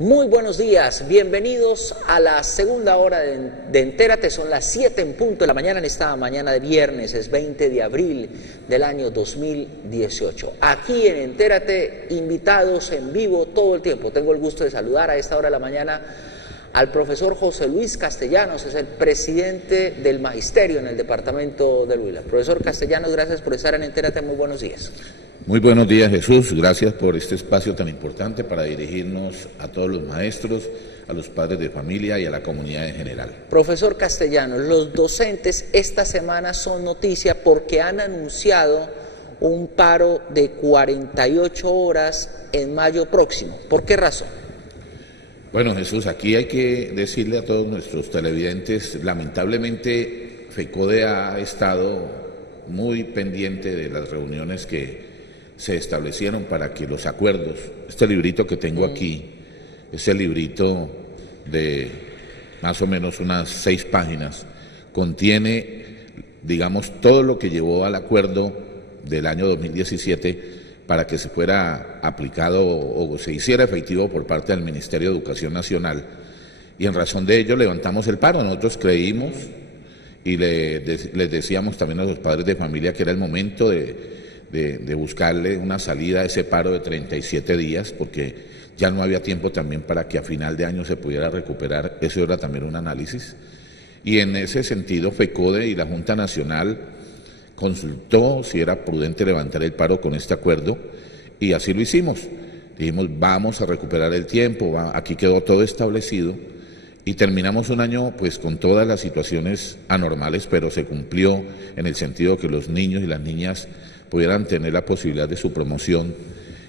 Muy buenos días, bienvenidos a la segunda hora de Entérate. Son las 7 en punto de la mañana en esta mañana de viernes, es 20 de abril del año 2018. Aquí en Entérate, invitados en vivo todo el tiempo. Tengo el gusto de saludar a esta hora de la mañana al profesor José Luis Castellanos, es el presidente del Magisterio en el departamento del Huila. Profesor Castellanos, gracias por estar en Entérate, muy buenos días. Muy buenos días, Jesús, gracias por este espacio tan importante para dirigirnos a todos los maestros, a los padres de familia y a la comunidad en general. Profesor Castellanos, los docentes esta semana son noticia porque han anunciado un paro de 48 horas en mayo próximo. ¿Por qué razón? Bueno, Jesús, aquí hay que decirle a todos nuestros televidentes, lamentablemente FECODE ha estado muy pendiente de las reuniones que se establecieron para que los acuerdos, este librito que tengo aquí, es el librito de más o menos unas 6 páginas, contiene, digamos, todo lo que llevó al acuerdo del año 2017 para que se fuera aplicado o se hiciera efectivo por parte del Ministerio de Educación Nacional. Y en razón de ello levantamos el paro. Nosotros creímos y les decíamos también a los padres de familia que era el momento de buscarle una salida a ese paro de 37 días, porque ya no había tiempo también para que a final de año se pudiera recuperar. Eso era también un análisis. Y en ese sentido, FECODE y la Junta Nacional consultó si era prudente levantar el paro con este acuerdo, y así lo hicimos. Dijimos, vamos a recuperar el tiempo, aquí quedó todo establecido, y terminamos un año pues con todas las situaciones anormales, pero se cumplió en el sentido que los niños y las niñas pudieran tener la posibilidad de su promoción,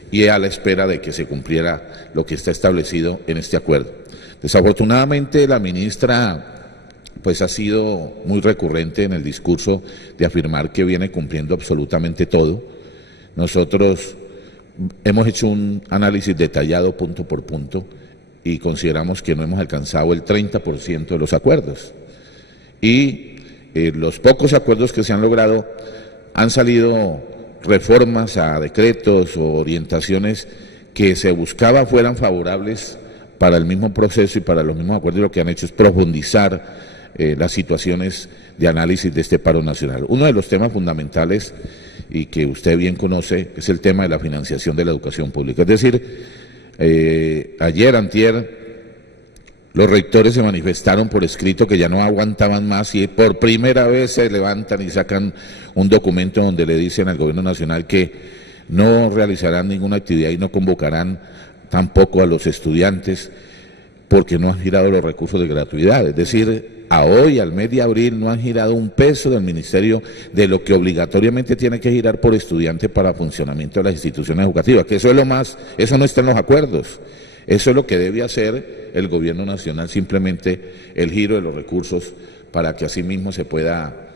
y a la espera de que se cumpliera lo que está establecido en este acuerdo. Desafortunadamente la ministra pues ha sido muy recurrente en el discurso de afirmar que viene cumpliendo absolutamente todo. Nosotros hemos hecho un análisis detallado punto por punto y consideramos que no hemos alcanzado el 30% de los acuerdos. Y los pocos acuerdos que se han logrado han salido reformas a decretos o orientaciones que se buscaba fueran favorables para el mismo proceso y para los mismos acuerdos. Lo que han hecho es profundizar las situaciones de análisis de este paro nacional. Uno de los temas fundamentales y que usted bien conoce es el tema de la financiación de la educación pública. Es decir, ayer, antier, los rectores se manifestaron por escrito que ya no aguantaban más y por primera vez se levantan y sacan un documento donde le dicen al gobierno nacional que no realizarán ninguna actividad y no convocarán tampoco a los estudiantes porque no han girado los recursos de gratuidad. Es decir, a hoy, al mes de abril, no han girado un peso del Ministerio de lo que obligatoriamente tiene que girar por estudiante para funcionamiento de las instituciones educativas, que eso es lo más, eso no está en los acuerdos. Eso es lo que debe hacer el gobierno nacional, simplemente el giro de los recursos para que así mismo se pueda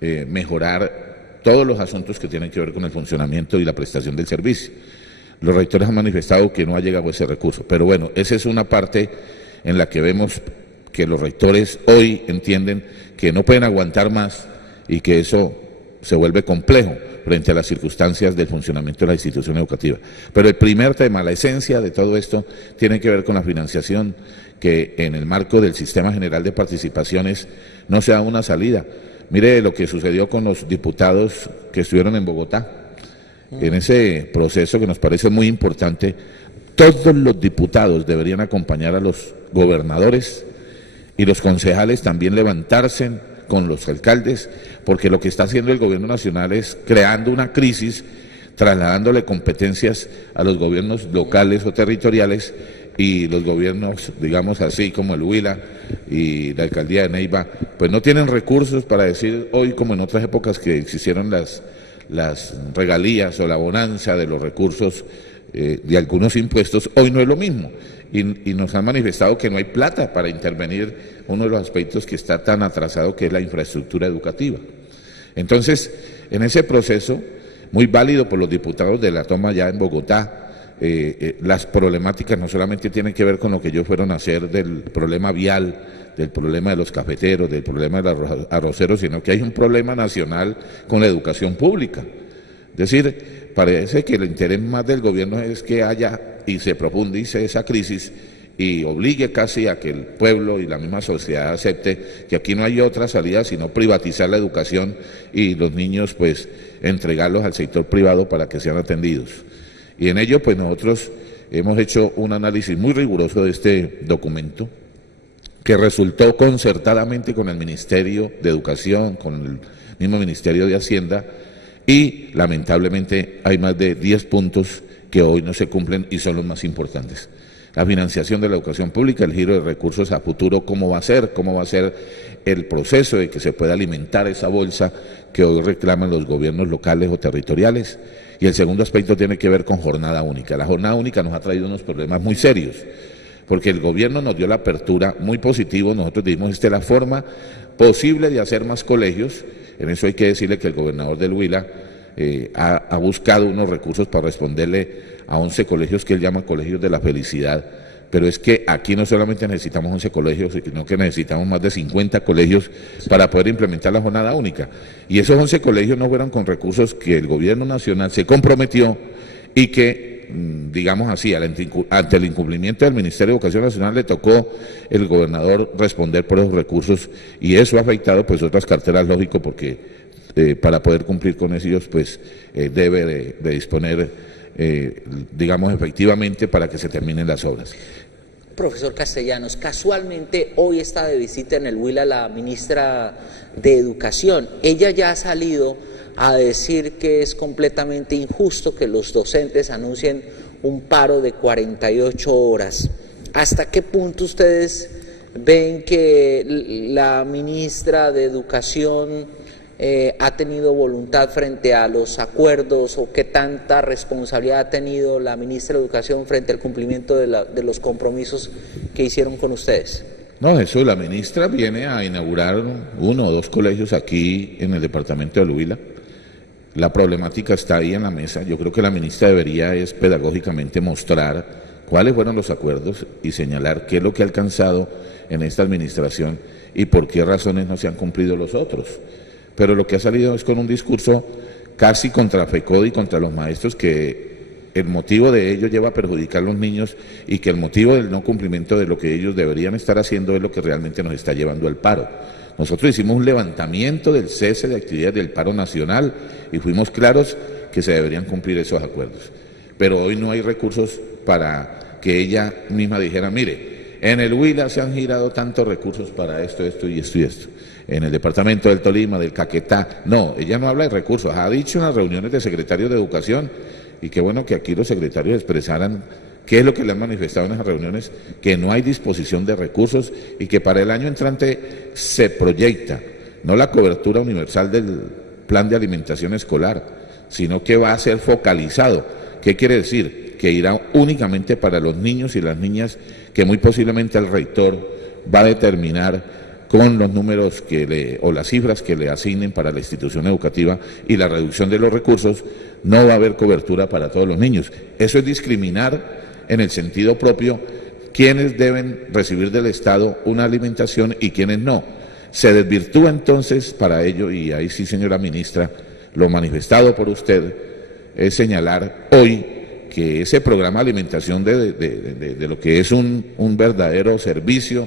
mejorar todos los asuntos que tienen que ver con el funcionamiento y la prestación del servicio. Los rectores han manifestado que no ha llegado ese recurso, pero bueno, esa es una parte en la que vemos que los rectores hoy entienden que no pueden aguantar más y que eso se vuelve complejo frente a las circunstancias del funcionamiento de la institución educativa. Pero el primer tema, la esencia de todo esto, tiene que ver con la financiación, que en el marco del Sistema General de Participaciones no se da una salida. Mire lo que sucedió con los diputados que estuvieron en Bogotá. En ese proceso que nos parece muy importante, todos los diputados deberían acompañar a los gobernadores y los concejales también levantarse con los alcaldes, porque lo que está haciendo el gobierno nacional es creando una crisis, trasladándole competencias a los gobiernos locales o territoriales, y los gobiernos, digamos así, como el Huila y la alcaldía de Neiva, pues no tienen recursos para decir hoy, como en otras épocas que existieron las regalías o la bonanza de los recursos de algunos impuestos, hoy no es lo mismo. Y nos han manifestado que no hay plata para intervenir uno de los aspectos que está tan atrasado, que es la infraestructura educativa. Entonces, en ese proceso, muy válido por los diputados de la toma ya en Bogotá, las problemáticas no solamente tienen que ver con lo que ellos fueron a hacer del problema vial, del problema de los cafeteros, del problema de los arroceros, sino que hay un problema nacional con la educación pública. Es decir, parece que el interés más del gobierno es que haya y se profundice esa crisis y obligue casi a que el pueblo y la misma sociedad acepte que aquí no hay otra salida sino privatizar la educación y los niños pues entregarlos al sector privado para que sean atendidos. Y en ello pues nosotros hemos hecho un análisis muy riguroso de este documento que resultó concertadamente con el Ministerio de Educación, con el mismo Ministerio de Hacienda, y lamentablemente hay más de 10 puntos que hoy no se cumplen y son los más importantes. La financiación de la educación pública, el giro de recursos a futuro, cómo va a ser el proceso de que se pueda alimentar esa bolsa que hoy reclaman los gobiernos locales o territoriales. Y el segundo aspecto tiene que ver con jornada única. La jornada única nos ha traído unos problemas muy serios, porque el gobierno nos dio la apertura muy positivo, nosotros dijimos, esta es la forma posible de hacer más colegios. En eso hay que decirle que el gobernador del Huila ha buscado unos recursos para responderle a 11 colegios que él llama colegios de la felicidad, pero es que aquí no solamente necesitamos 11 colegios, sino que necesitamos más de 50 colegios para poder implementar la jornada única. Y esos 11 colegios no fueron con recursos que el gobierno nacional se comprometió y que, digamos así, ante el incumplimiento del Ministerio de Educación Nacional le tocó el gobernador responder por esos recursos y eso ha afectado pues otras carteras, lógico, porque para poder cumplir con ellos pues debe de disponer digamos efectivamente para que se terminen las obras. Profesor Castellanos, casualmente hoy está de visita en el Huila la ministra de Educación. Ella ya ha salido a decir que es completamente injusto que los docentes anuncien un paro de 48 horas. ¿Hasta qué punto ustedes ven que la ministra de Educación ha tenido voluntad frente a los acuerdos o qué tanta responsabilidad ha tenido la ministra de Educación frente al cumplimiento de los compromisos que hicieron con ustedes? No, eso, la ministra viene a inaugurar 1 o 2 colegios aquí en el departamento del Huila. La problemática está ahí en la mesa. Yo creo que la ministra debería pedagógicamente mostrar cuáles fueron los acuerdos y señalar qué es lo que ha alcanzado en esta administración y por qué razones no se han cumplido los otros. Pero lo que ha salido es con un discurso casi contra FECODE y contra los maestros, que el motivo de ello lleva a perjudicar a los niños y que el motivo del no cumplimiento de lo que ellos deberían estar haciendo es lo que realmente nos está llevando al paro. Nosotros hicimos un levantamiento del cese de actividades del paro nacional y fuimos claros que se deberían cumplir esos acuerdos. Pero hoy no hay recursos para que ella misma dijera, mire, en el Huila se han girado tantos recursos para esto, esto y esto y esto. En el departamento del Tolima, del Caquetá. No, ella no habla de recursos. Ha dicho en las reuniones de secretarios de Educación, y qué bueno que aquí los secretarios expresaran qué es lo que le han manifestado en esas reuniones, que no hay disposición de recursos y que para el año entrante se proyecta no la cobertura universal del plan de alimentación escolar, sino que va a ser focalizado. ¿Qué quiere decir? Que irá únicamente para los niños y las niñas, que muy posiblemente el rector va a determinar con los números o las cifras que le asignen para la institución educativa y la reducción de los recursos, no va a haber cobertura para todos los niños. Eso es discriminar en el sentido propio quiénes deben recibir del Estado una alimentación y quiénes no. Se desvirtúa entonces para ello, y ahí sí, señora ministra, lo manifestado por usted es señalar hoy que ese programa de alimentación de lo que es un verdadero servicio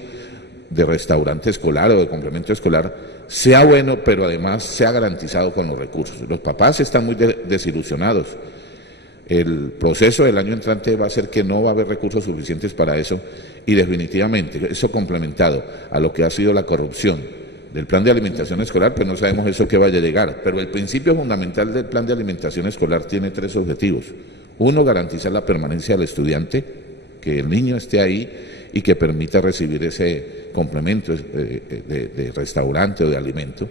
de restaurante escolar o de complemento escolar sea bueno, pero además sea garantizado con los recursos. Los papás están muy desilusionados. El proceso del año entrante va a ser que no va a haber recursos suficientes para eso y definitivamente eso complementado a lo que ha sido la corrupción del plan de alimentación escolar, pues no sabemos eso que vaya a llegar. Pero el principio fundamental del plan de alimentación escolar tiene 3 objetivos. 1, garantizar la permanencia del estudiante, que el niño esté ahí y que permita recibir ese complemento de restaurante o de alimento.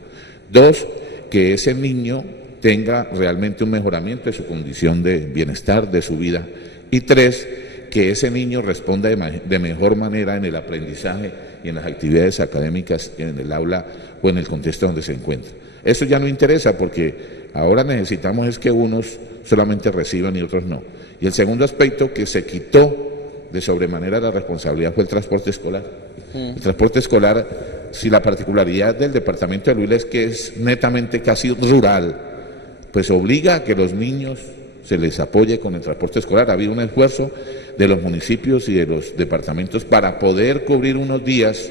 2, que ese niño tenga realmente un mejoramiento de su condición de bienestar, de su vida. Y 3, que ese niño responda de mejor manera en el aprendizaje y en las actividades académicas, en el aula o en el contexto donde se encuentra. Eso ya no interesa porque ahora necesitamos es que unos solamente reciban y otros no. Y el segundo aspecto que se quitó de sobremanera la responsabilidad fue el transporte escolar. El transporte escolar, si la particularidad del departamento de Huila es que es netamente casi rural, pues obliga a que los niños se les apoye con el transporte escolar. Ha habido un esfuerzo de los municipios y de los departamentos para poder cubrir unos días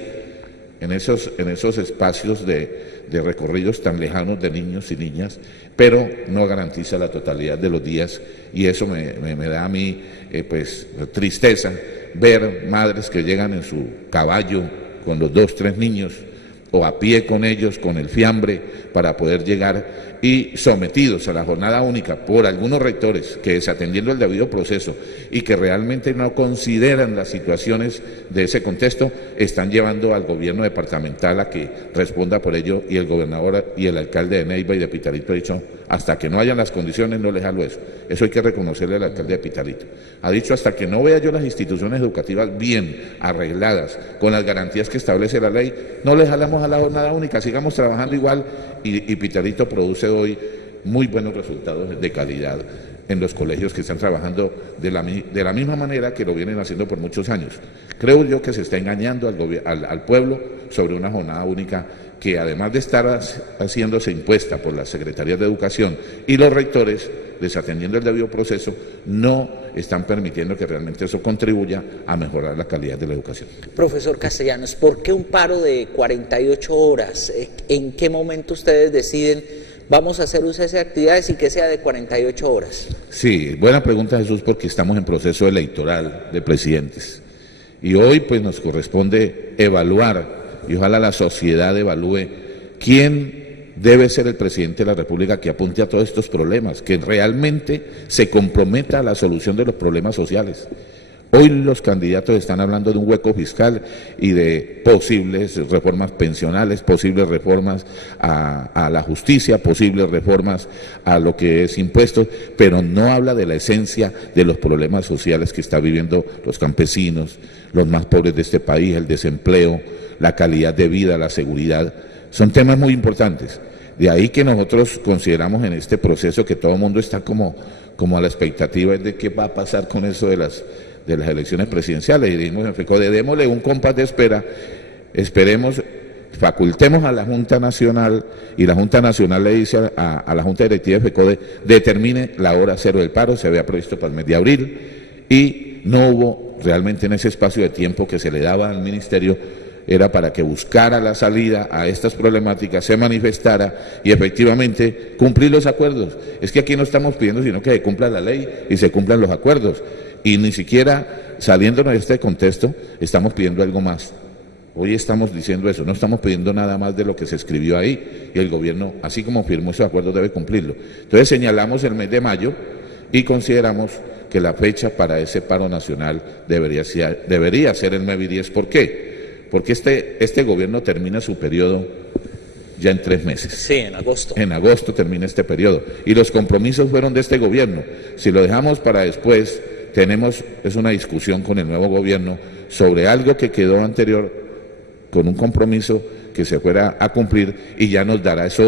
en esos espacios de recorridos tan lejanos de niños y niñas, pero no garantiza la totalidad de los días, y eso me da a mí pues tristeza ver madres que llegan en su caballo con los 2, 3 niños, o a pie con ellos, con el fiambre, para poder llegar, y sometidos a la jornada única por algunos rectores que, desatendiendo el debido proceso y que realmente no consideran las situaciones de ese contexto, están llevando al gobierno departamental a que responda por ello, y el gobernador y el alcalde de Neiva y de Pitalito ha dicho, hasta que no hayan las condiciones no les jalo eso. Eso hay que reconocerle al alcalde de Pitalito. Ha dicho, hasta que no vea yo las instituciones educativas bien arregladas, con las garantías que establece la ley, no les jalamos a la jornada única, sigamos trabajando igual, y Pitalito produce hoy muy buenos resultados de calidad en los colegios que están trabajando de la misma manera que lo vienen haciendo por muchos años. Creo yo que se está engañando al pueblo sobre una jornada única que, además de estar haciéndose impuesta por las secretarías de educación y los rectores, desatendiendo el debido proceso, no están permitiendo que realmente eso contribuya a mejorar la calidad de la educación. Profesor Castellanos, ¿por qué un paro de 48 horas? ¿En qué momento ustedes deciden vamos a hacer uso de esas actividades y que sea de 48 horas? Sí, buena pregunta, Jesús, porque estamos en proceso electoral de presidentes. Y hoy pues nos corresponde evaluar, y ojalá la sociedad evalúe quién debe ser el presidente de la República que apunte a todos estos problemas, que realmente se comprometa a la solución de los problemas sociales. Hoy los candidatos están hablando de un hueco fiscal y de posibles reformas pensionales, posibles reformas a la justicia, posibles reformas a lo que es impuestos, pero no habla de la esencia de los problemas sociales que están viviendo los campesinos, los más pobres de este país, el desempleo, la calidad de vida, la seguridad. Son temas muy importantes. De ahí que nosotros consideramos en este proceso que todo el mundo está como a la expectativa de qué va a pasar con eso de las elecciones presidenciales, y dijimos en FECODE, démosle un compás de espera, esperemos, facultemos a la Junta Nacional, y la Junta Nacional le dice a la Junta Directiva de FECODE, determine la hora cero del paro, se había previsto para el mes de abril, y no hubo realmente en ese espacio de tiempo que se le daba al Ministerio, era para que buscara la salida a estas problemáticas, se manifestara y efectivamente cumplir los acuerdos. Es que aquí no estamos pidiendo sino que se cumpla la ley y se cumplan los acuerdos, y ni siquiera saliéndonos de este contexto estamos pidiendo algo más. Hoy estamos diciendo eso, no estamos pidiendo nada más de lo que se escribió ahí, y el gobierno, así como firmó ese acuerdo, debe cumplirlo. Entonces señalamos el mes de mayo y consideramos que la fecha para ese paro nacional debería ser el 9 y 10. ¿Por qué? Porque este gobierno termina su periodo ya en 3 meses. Sí, en agosto. En agosto termina este periodo. Y los compromisos fueron de este gobierno. Si lo dejamos para después, es una discusión con el nuevo gobierno sobre algo que quedó anterior, con un compromiso que se fuera a cumplir, y ya nos dará ese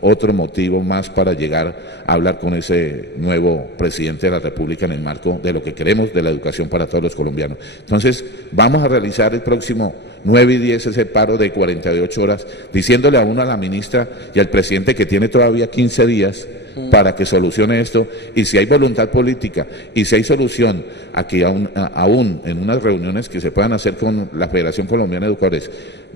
otro motivo más para llegar a hablar con ese nuevo presidente de la República en el marco de lo que queremos de la educación para todos los colombianos. Entonces, vamos a realizar el próximo 9 y 10 ese paro de 48 horas, diciéndole a la ministra y al presidente que tiene todavía 15 días para que solucione esto, y si hay voluntad política y si hay solución a que aún en unas reuniones que se puedan hacer con la Federación Colombiana de Educadores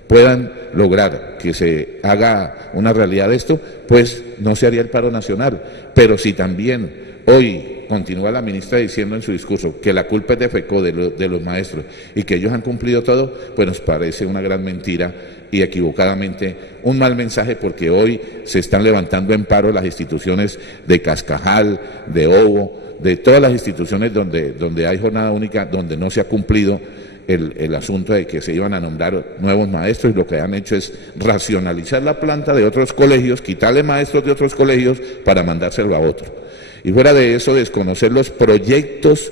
puedan lograr que se haga una realidad de esto, pues no se haría el paro nacional. Pero si también hoy continúa la ministra diciendo en su discurso que la culpa es de FECODE, de los maestros, y que ellos han cumplido todo, pues nos parece una gran mentira y equivocadamente un mal mensaje, porque hoy se están levantando en paro las instituciones de Cascajal, de Ovo, de todas las instituciones donde hay jornada única, donde no se ha cumplido el asunto de que se iban a nombrar nuevos maestros, y lo que han hecho es racionalizar la planta de otros colegios, quitarle maestros de otros colegios para mandárselo a otro. Y fuera de eso, desconocer los proyectos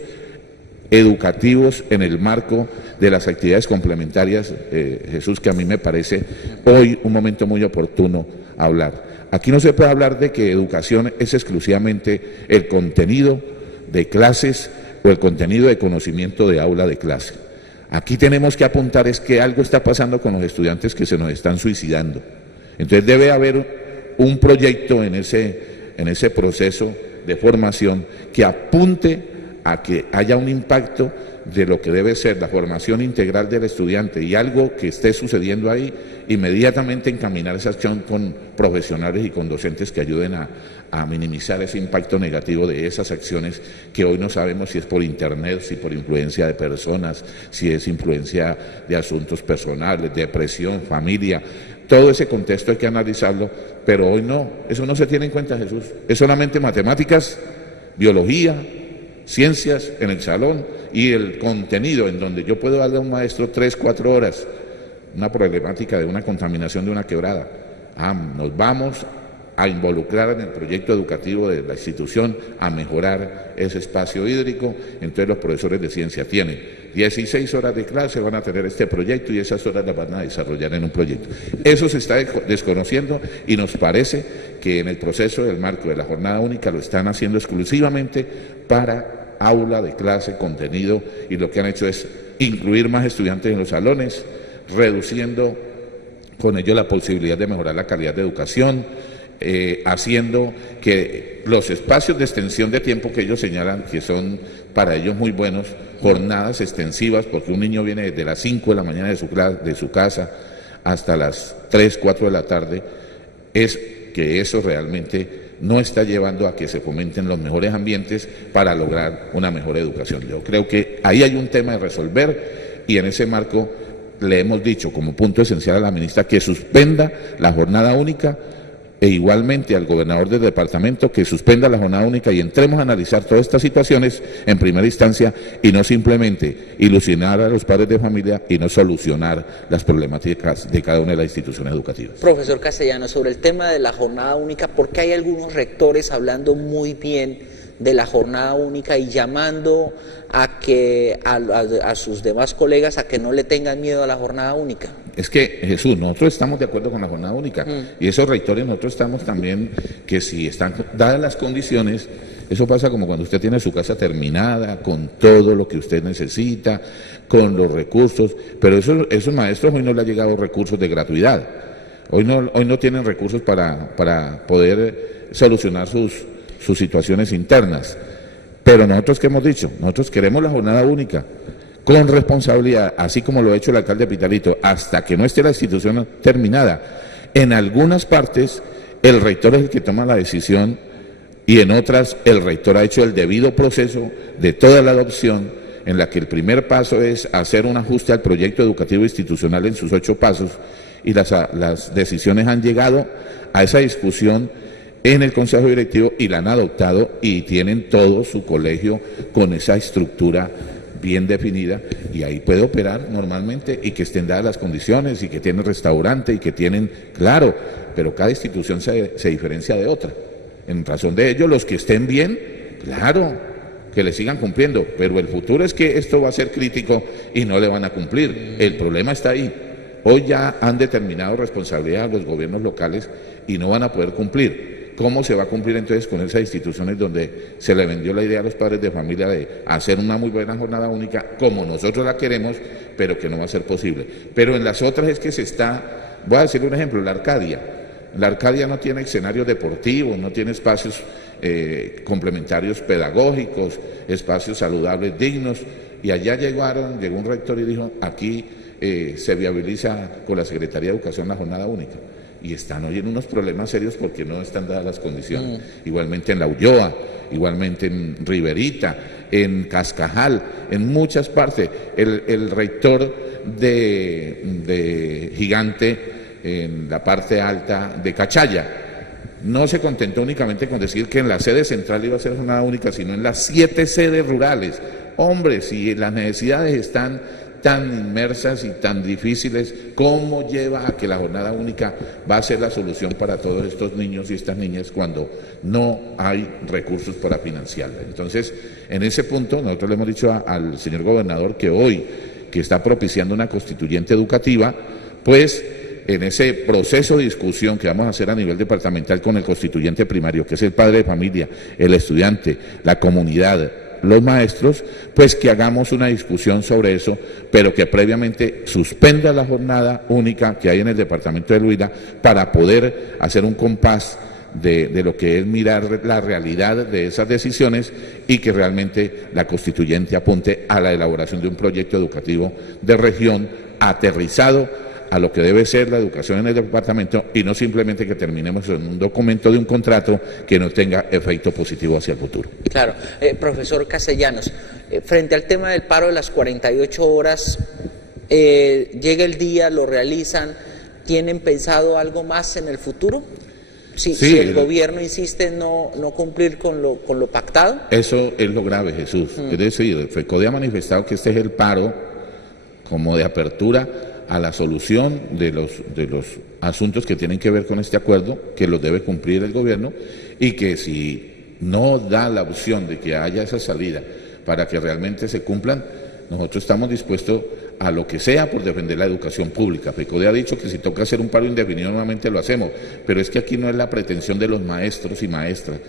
educativos en el marco de las actividades complementarias, Jesús, que a mí me parece hoy un momento muy oportuno hablar. Aquí no se puede hablar de que educación es exclusivamente el contenido de clases o el contenido de conocimiento de aula de clase. Aquí tenemos que apuntar es que algo está pasando con los estudiantes que se nos están suicidando. Entonces debe haber un proyecto en ese proceso de formación que apunte a que haya un impacto de lo que debe ser la formación integral del estudiante y algo que esté sucediendo ahí, inmediatamente encaminar esa acción con profesionales y con docentes que ayuden a minimizar ese impacto negativo de esas acciones que hoy no sabemos si es por internet, si por influencia de personas, si es influencia de asuntos personales, depresión, familia. Todo ese contexto hay que analizarlo, pero hoy no, eso no se tiene en cuenta, Jesús. Es solamente matemáticas, biología, ciencias en el salón y el contenido en donde yo puedo darle a un maestro 3, 4 horas una problemática de una contaminación de una quebrada. Nos vamos a involucrar en el proyecto educativo de la institución a mejorar ese espacio hídrico. Entonces los profesores de ciencia tienen 16 horas de clase, van a tener este proyecto y esas horas las van a desarrollar en un proyecto. Eso se está desconociendo y nos parece que en el proceso del marco de la jornada única lo están haciendo exclusivamente para aula de clase, contenido, y lo que han hecho es incluir más estudiantes en los salones, reduciendo con ello la posibilidad de mejorar la calidad de educación, haciendo que los espacios de extensión de tiempo que ellos señalan, que son para ellos muy buenos, jornadas extensivas, porque un niño viene desde las 5 de la mañana de su casa hasta las 3, 4 de la tarde, es que eso realmente no está llevando a que se fomenten los mejores ambientes para lograr una mejor educación. Yo creo que ahí hay un tema de resolver y en ese marco le hemos dicho como punto esencial a la ministra que suspenda la jornada única e igualmente al gobernador del departamento que suspenda la jornada única y entremos a analizar todas estas situaciones en primera instancia y no simplemente ilusionar a los padres de familia y no solucionar las problemáticas de cada una de las instituciones educativas. Profesor Castellano, sobre el tema de la jornada única, ¿por qué hay algunos rectores hablando muy bien de la jornada única y llamando a que a sus demás colegas a que no le tengan miedo a la jornada única? Es que, Jesús, nosotros estamos de acuerdo con la jornada única y esos rectores nosotros estamos también que si están dadas las condiciones, eso pasa como cuando usted tiene su casa terminada, con todo lo que usted necesita, con los recursos, pero esos maestros hoy no les ha llegado recursos de gratuidad, hoy no tienen recursos para poder solucionar sus situaciones internas. Pero nosotros, ¿qué hemos dicho? Nosotros queremos la jornada única, con responsabilidad, así como lo ha hecho el alcalde Pitalito, hasta que no esté la institución terminada. En algunas partes, el rector es el que toma la decisión y en otras, el rector ha hecho el debido proceso de toda la adopción, en la que el primer paso es hacer un ajuste al proyecto educativo institucional en sus 8 pasos y las decisiones han llegado a esa discusión en el Consejo Directivo y la han adoptado y tienen todo su colegio con esa estructura bien definida y ahí puede operar normalmente y que estén dadas las condiciones y que tienen restaurante y que tienen, claro, pero cada institución se diferencia de otra. En razón de ello, los que estén bien, claro, que le sigan cumpliendo, pero el futuro es que esto va a ser crítico y no le van a cumplir. El problema está ahí. Hoy ya han determinado responsabilidad a los gobiernos locales y no van a poder cumplir. ¿Cómo se va a cumplir entonces con esas instituciones donde se le vendió la idea a los padres de familia de hacer una muy buena jornada única como nosotros la queremos, pero que no va a ser posible? Pero en las otras es que se está, voy a decir un ejemplo, la Arcadia. La Arcadia no tiene escenarios deportivos, no tiene espacios complementarios pedagógicos, espacios saludables dignos, y allá llegó un rector y dijo, aquí se viabiliza con la Secretaría de Educación la jornada única. Y están hoy en unos problemas serios porque no están dadas las condiciones. Igualmente en La Ulloa, igualmente en Riverita, en Cascajal, en muchas partes. El rector de Gigante, en la parte alta de Cachaya, no se contentó únicamente con decir que en la sede central iba a ser jornada única, sino en las 7 sedes rurales. Hombre, si las necesidades están tan inmersas y tan difíciles, ¿cómo lleva a que la jornada única va a ser la solución para todos estos niños y estas niñas cuando no hay recursos para financiarla? Entonces, en ese punto, nosotros le hemos dicho al señor gobernador que hoy, que está propiciando una constituyente educativa, pues en ese proceso de discusión que vamos a hacer a nivel departamental con el constituyente primario, que es el padre de familia, el estudiante, la comunidad, los maestros, pues que hagamos una discusión sobre eso, pero que previamente suspenda la jornada única que hay en el departamento del Huila para poder hacer un compás de lo que es mirar la realidad de esas decisiones y que realmente la constituyente apunte a la elaboración de un proyecto educativo de región aterrizado a lo que debe ser la educación en el departamento y no simplemente que terminemos en un documento de un contrato que no tenga efecto positivo hacia el futuro. Claro. Profesor Castellanos, frente al tema del paro de las 48 horas, llega el día, lo realizan, ¿tienen pensado algo más en el futuro? Si el gobierno insiste en no cumplir con lo pactado. Eso es lo grave, Jesús. Es decir, FECODE ha manifestado que este es el paro como de apertura a la solución de los asuntos que tienen que ver con este acuerdo, que los debe cumplir el gobierno, y que si no da la opción de que haya esa salida para que realmente se cumplan, nosotros estamos dispuestos a lo que sea por defender la educación pública. FECODE ha dicho que si toca hacer un paro indefinido nuevamente lo hacemos, pero es que aquí no es la pretensión de los maestros y maestras.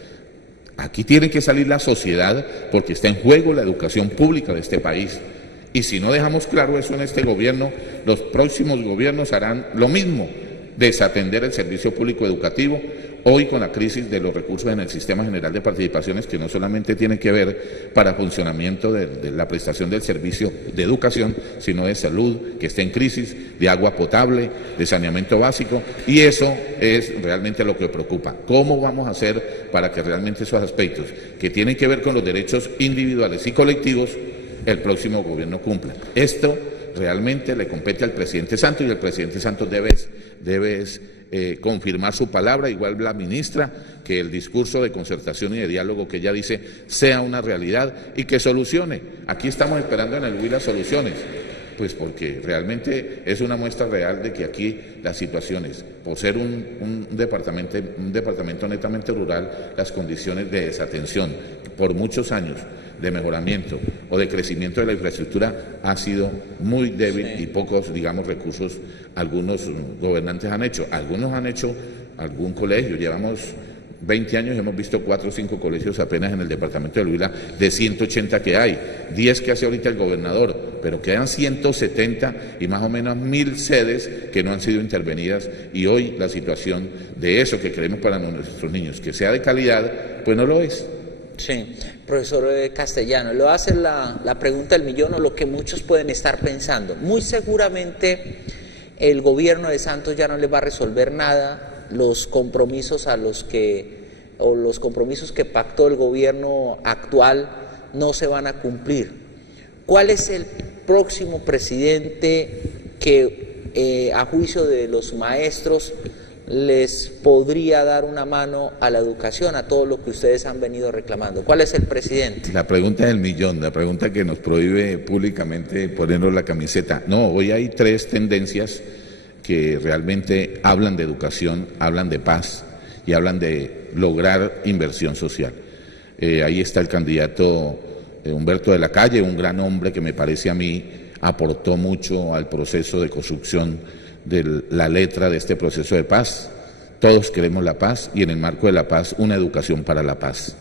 Aquí tiene que salir la sociedad porque está en juego la educación pública de este país. Y si no dejamos claro eso en este gobierno, los próximos gobiernos harán lo mismo, desatender el servicio público educativo, hoy con la crisis de los recursos en el Sistema General de Participaciones, que no solamente tiene que ver para funcionamiento de la prestación del servicio de educación, sino de salud, que está en crisis, de agua potable, de saneamiento básico, y eso es realmente lo que preocupa. ¿Cómo vamos a hacer para que realmente esos aspectos que tienen que ver con los derechos individuales y colectivos el próximo gobierno cumpla? Esto realmente le compete al presidente Santos y el presidente Santos debe confirmar su palabra, igual la ministra, que el discurso de concertación y de diálogo que ella dice sea una realidad y que solucione. Aquí estamos esperando en el Huila soluciones, pues porque realmente es una muestra real de que aquí las situaciones, por ser un departamento netamente rural, las condiciones de desatención por muchos años de mejoramiento o de crecimiento de la infraestructura ha sido muy débil, sí, y pocos, digamos, recursos algunos gobernantes han hecho. Algunos han hecho algún colegio, llevamos 20 años y hemos visto 4 o 5 colegios apenas en el departamento de Huila de 180 que hay, 10 que hace ahorita el gobernador, pero quedan 170 y más o menos 1000 sedes que no han sido intervenidas, y hoy la situación de eso que queremos para nuestros niños, que sea de calidad, pues no lo es. Sí, profesor Castellano, le voy a hacer la pregunta del millón, o lo que muchos pueden estar pensando. Muy seguramente el gobierno de Santos ya no les va a resolver nada, los compromisos los compromisos que pactó el gobierno actual no se van a cumplir. ¿Cuál es el próximo presidente que a juicio de los maestros les podría dar una mano a la educación, a todo lo que ustedes han venido reclamando? ¿Cuál es el presidente? La pregunta del millón, la pregunta que nos prohíbe públicamente ponernos la camiseta. No, hoy hay 3 tendencias que realmente hablan de educación, hablan de paz y hablan de lograr inversión social. Ahí está el candidato Humberto de la Calle, un gran hombre que me parece a mí aportó mucho al proceso de construcción de la letra de este proceso de paz. Todos queremos la paz y en el marco de la paz una educación para la paz.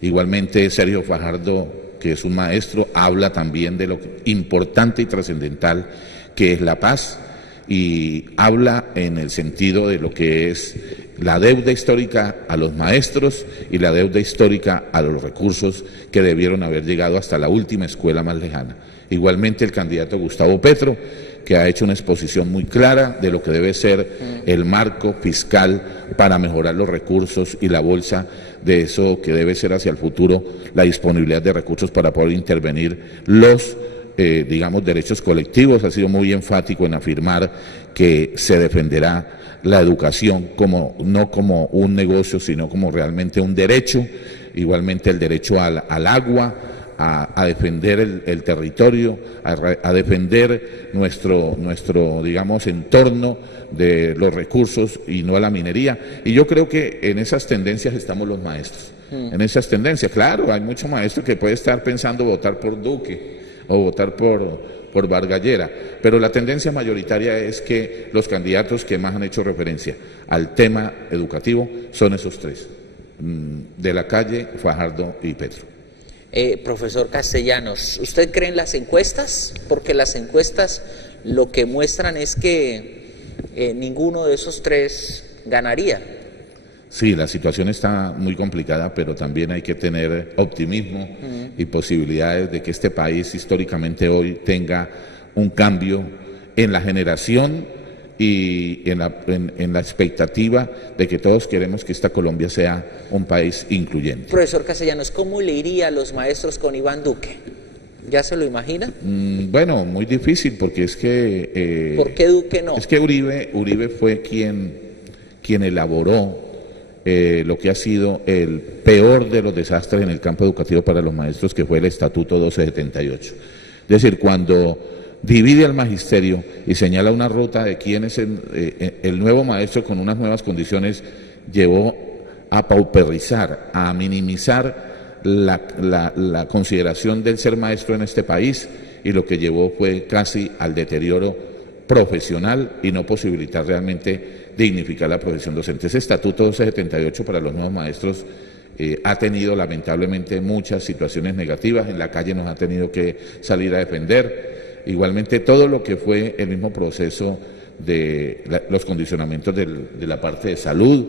Igualmente Sergio Fajardo, que es un maestro, habla también de lo importante y trascendental que es la paz, y habla en el sentido de lo que es la deuda histórica a los maestros y la deuda histórica a los recursos que debieron haber llegado hasta la última escuela más lejana. Igualmente el candidato Gustavo Petro, que ha hecho una exposición muy clara de lo que debe ser el marco fiscal para mejorar los recursos y la bolsa de eso que debe ser hacia el futuro, la disponibilidad de recursos para poder intervenir los digamos, derechos colectivos. Ha sido muy enfático en afirmar que se defenderá la educación no como un negocio, sino como realmente un derecho. Igualmente el derecho al agua, a defender el territorio, a defender nuestro, digamos, entorno de los recursos y no a la minería. Y yo creo que en esas tendencias estamos los maestros. En esas tendencias, claro, hay muchos maestros que pueden estar pensando votar por Duque o votar por Vargas Llera, pero la tendencia mayoritaria es que los candidatos que más han hecho referencia al tema educativo son esos 3, de la Calle, Fajardo y Petro. Profesor Castellanos, ¿usted cree en las encuestas? Porque las encuestas lo que muestran es que ninguno de esos 3 ganaría. Sí, la situación está muy complicada, pero también hay que tener optimismo y posibilidades de que este país históricamente hoy tenga un cambio en la generación y en la expectativa de que todos queremos que esta Colombia sea un país incluyente. Profesor Castellanos, ¿cómo le iría a los maestros con Iván Duque? ¿Ya se lo imagina? Bueno, muy difícil, porque es que... ¿Por qué Duque no? Es que Uribe fue quien elaboró lo que ha sido el peor de los desastres en el campo educativo para los maestros, que fue el Estatuto 1278. Es decir, cuando divide al magisterio y señala una ruta de quién es el nuevo maestro con unas nuevas condiciones, llevó a pauperizar, a minimizar la consideración del ser maestro en este país, y lo que llevó fue casi al deterioro profesional y no posibilitar realmente dignificar la profesión docente. Ese Estatuto 1278 para los nuevos maestros ha tenido lamentablemente muchas situaciones negativas. En la calle nos ha tenido que salir a defender. Igualmente todo lo que fue el mismo proceso de los condicionamientos de la parte de salud.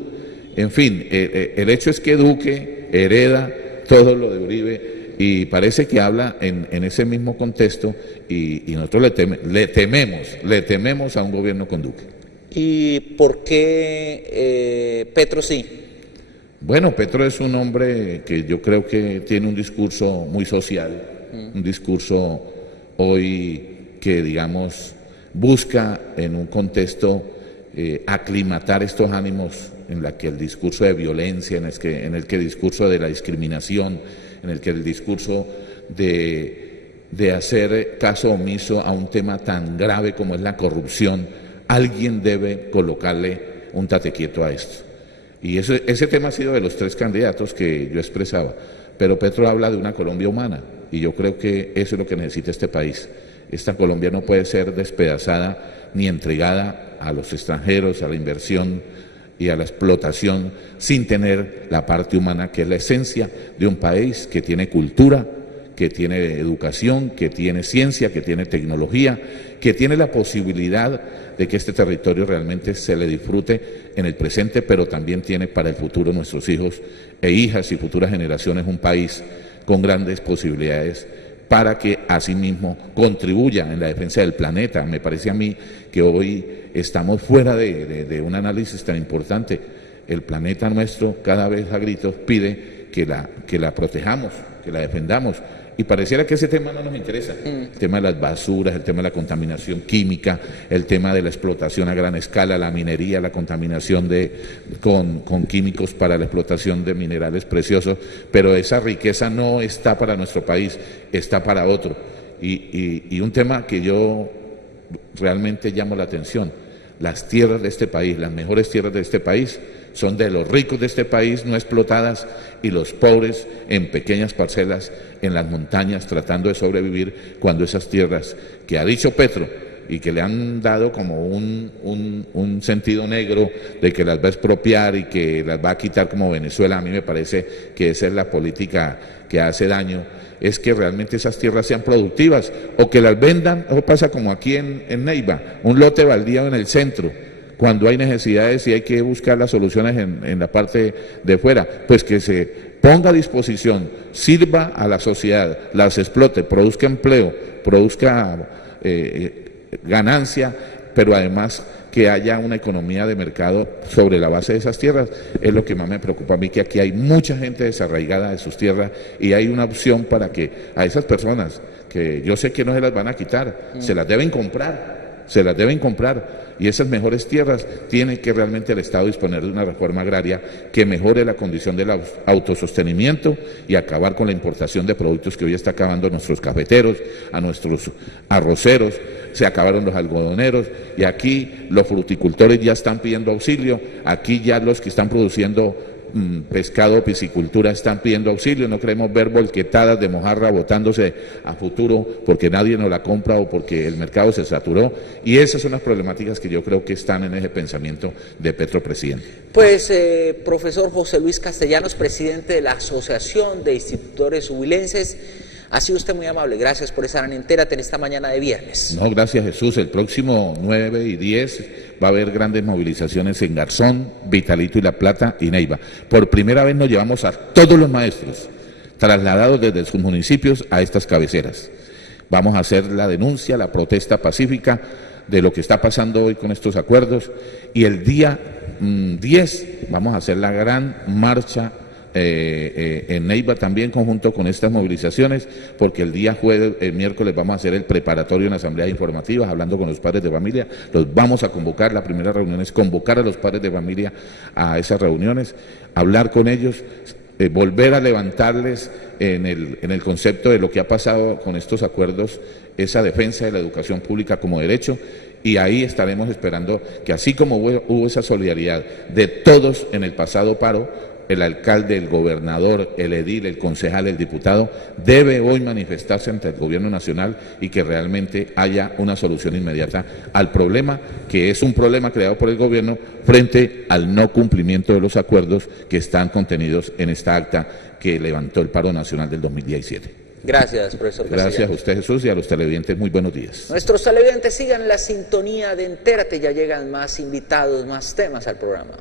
En fin, el hecho es que Duque hereda todo lo de Uribe y parece que habla en ese mismo contexto, y nosotros le tememos a un gobierno con Duque. ¿Y por qué Petro sí? Bueno, Petro es un hombre que yo creo que tiene un discurso muy social, un discurso hoy que, digamos, busca en un contexto aclimatar estos ánimos en la que el discurso de violencia, en el que el discurso de la discriminación, en el que el discurso de hacer caso omiso a un tema tan grave como es la corrupción, alguien debe colocarle un tate quieto a esto. Y ese tema ha sido de los tres candidatos que yo expresaba. Pero Petro habla de una Colombia humana, y yo creo que eso es lo que necesita este país. Esta Colombia no puede ser despedazada ni entregada a los extranjeros, a la inversión y a la explotación, sin tener la parte humana, que es la esencia de un país que tiene cultura, que tiene educación, que tiene ciencia, que tiene tecnología, que tiene la posibilidad de que este territorio realmente se le disfrute en el presente, pero también tiene para el futuro nuestros hijos e hijas y futuras generaciones un país con grandes posibilidades para que asimismo contribuya en la defensa del planeta. Me parece a mí que hoy estamos fuera de un análisis tan importante. El planeta nuestro cada vez a gritos pide que la protejamos, que la defendamos. Y pareciera que ese tema no nos interesa. El tema de las basuras, el tema de la contaminación química, el tema de la explotación a gran escala, la minería, la contaminación con químicos para la explotación de minerales preciosos, pero esa riqueza no está para nuestro país, está para otro. Y un tema que yo realmente llamo la atención: las tierras de este país, las mejores tierras de este país, son de los ricos de este país, no explotadas, y los pobres en pequeñas parcelas en las montañas tratando de sobrevivir, cuando esas tierras que ha dicho Petro y que le han dado como un sentido negro de que las va a expropiar y que las va a quitar como Venezuela, a mí me parece que esa es la política que hace daño, es que realmente esas tierras sean productivas o que las vendan. Eso pasa como aquí en Neiva, un lote baldío en el centro, cuando hay necesidades y hay que buscar las soluciones en la parte de fuera, pues que se ponga a disposición, sirva a la sociedad, las explote, produzca empleo, produzca ganancia, pero además que haya una economía de mercado sobre la base de esas tierras. Es lo que más me preocupa a mí, que aquí hay mucha gente desarraigada de sus tierras, y hay una opción para que a esas personas, que yo sé que no se las van a quitar, se las deben comprar, y esas mejores tierras tiene que realmente el Estado disponer de una reforma agraria que mejore la condición del autosostenimiento y acabar con la importación de productos que hoy está acabando a nuestros cafeteros, a nuestros arroceros. Se acabaron los algodoneros, y aquí los fruticultores ya están pidiendo auxilio, aquí ya los que están produciendo pescado, piscicultura, están pidiendo auxilio. No queremos ver volquetadas de mojarra botándose a futuro porque nadie nos la compra o porque el mercado se saturó, y esas son las problemáticas que yo creo que están en ese pensamiento de Petro presidente. Pues profesor José Luis Castellanos, presidente de la Asociación de Institutores Huilenses, Ha sido usted muy amable, gracias por estar en Entérate en esta mañana de viernes. No, gracias Jesús. El próximo 9 y 10 va a haber grandes movilizaciones en Garzón, Vitalito y La Plata y Neiva. Por primera vez nos llevamos a todos los maestros trasladados desde sus municipios a estas cabeceras. Vamos a hacer la denuncia, la protesta pacífica de lo que está pasando hoy con estos acuerdos, y el día 10 vamos a hacer la gran marcha en Neiva también conjunto con estas movilizaciones, porque el día jueves, el miércoles vamos a hacer el preparatorio en asambleas informativas, hablando con los padres de familia. Los vamos a convocar. La primera reunión es convocar a los padres de familia a esas reuniones, hablar con ellos, volver a levantarles en el concepto de lo que ha pasado con estos acuerdos, esa defensa de la educación pública como derecho, y ahí estaremos esperando que, así como hubo esa solidaridad de todos en el pasado paro, el alcalde, el gobernador, el edil, el concejal, el diputado, debe hoy manifestarse ante el gobierno nacional y que realmente haya una solución inmediata al problema, que es un problema creado por el gobierno frente al no cumplimiento de los acuerdos que están contenidos en esta acta que levantó el paro nacional del 2017. Gracias, profesor. Gracias a usted, Jesús, y a los televidentes, muy buenos días. Nuestros televidentes sigan la sintonía de Entérate, ya llegan más invitados, más temas al programa.